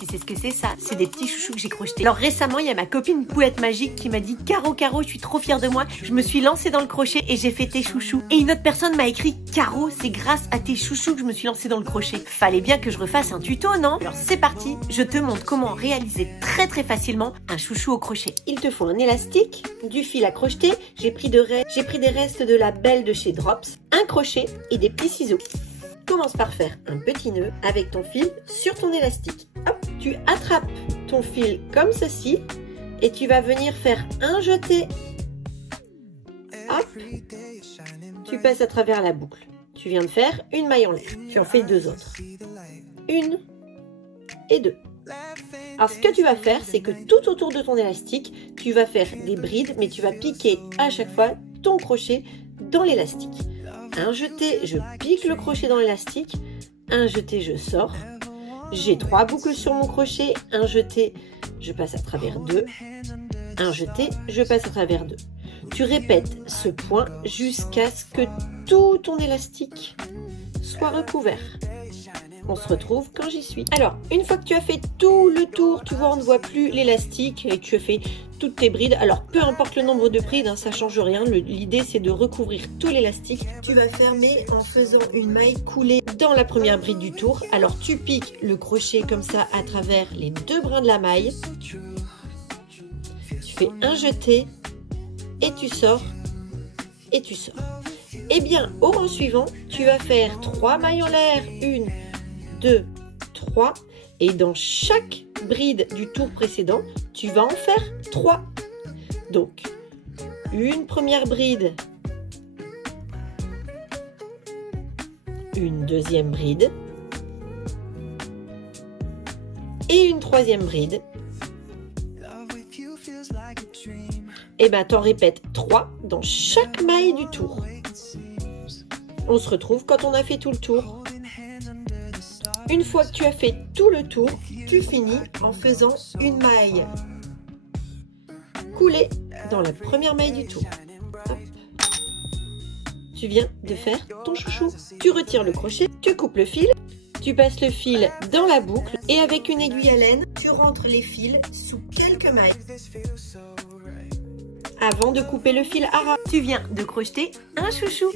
Tu sais ce que c'est ça? C'est des petits chouchous que j'ai crochetés. Alors récemment, il y a ma copine Pouette Magique qui m'a dit Caro, Caro, je suis trop fière de moi. Je me suis lancée dans le crochet et j'ai fait tes chouchous. Et une autre personne m'a écrit Caro, c'est grâce à tes chouchous que je me suis lancée dans le crochet. Fallait bien que je refasse un tuto, non? Alors c'est parti, je te montre comment réaliser très facilement un chouchou au crochet. Il te faut un élastique, du fil à crocheter, j'ai pris des restes de la belle de chez Drops, un crochet et des petits ciseaux. Commence par faire un petit nœud avec ton fil sur ton élastique. Hop, tu attrapes ton fil comme ceci et tu vas venir faire un jeté. Hop, tu passes à travers la boucle. Tu viens de faire une maille en l'air. Tu en fais deux autres. Une et deux. Alors ce que tu vas faire, c'est que tout autour de ton élastique, tu vas faire des brides, mais tu vas piquer à chaque fois ton crochet dans l'élastique. Un jeté, je pique le crochet dans l'élastique. Un jeté, je sors. J'ai 3 boucles sur mon crochet. Un jeté, je passe à travers 2. Un jeté, je passe à travers 2. Tu répètes ce point jusqu'à ce que tout ton élastique soit recouvert. On se retrouve quand j'y suis. Alors, une fois que tu as fait tout le tour, tu vois, on ne voit plus l'élastique et tu as fait toutes tes brides. Alors, peu importe le nombre de brides, hein, ça change rien. L'idée, c'est de recouvrir tout l'élastique. Tu vas fermer en faisant une maille coulée dans la première bride du tour. Alors, tu piques le crochet comme ça à travers les 2 brins de la maille. Tu fais un jeté et tu sors et tu sors. Eh bien, au rang suivant, tu vas faire 3 mailles en l'air, 1, 2, 3 et dans chaque bride du tour précédent, tu vas en faire 3. Donc, une première bride, une deuxième bride et une troisième bride. Et bien, t'en répètes 3 dans chaque maille du tour. On se retrouve quand on a fait tout le tour. Une fois que tu as fait tout le tour, tu finis en faisant une maille coulée dans la première maille du tour. Hop. Tu viens de faire ton chouchou. Tu retires le crochet, tu coupes le fil, tu passes le fil dans la boucle et avec une aiguille à laine, tu rentres les fils sous quelques mailles. Avant de couper le fil à ras, tu viens de crocheter un chouchou.